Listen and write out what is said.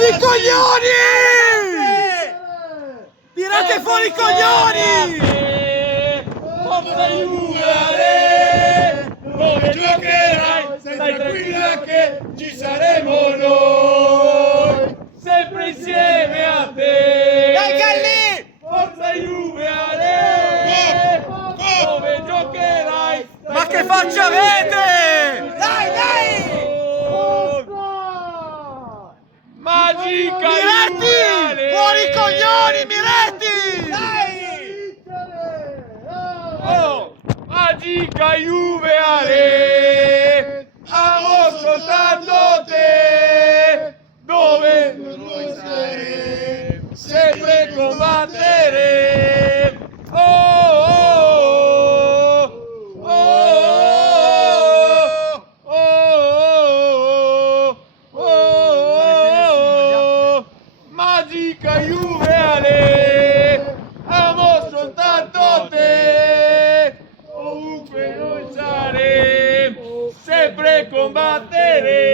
fuori i coglioni! Tirate fuori i coglioni! Forza Juve, dove giocherai, stai tranquilla che ci saremo noi, sempre insieme a te. Dai Galli! Forza Juve, dove giocherai. Ma che faccia avete? Dai, dai! Magica Miretti! Juve, Fuori i coglioni, Miretti! Oh, magica Juve Ale, amo soltanto te, dove vuoi stare, sempre combattere. Oh, oh, oh, oh, oh, oh, magica Juve Ale, amo soltanto te, ovunque noi saremo, sempre combattere.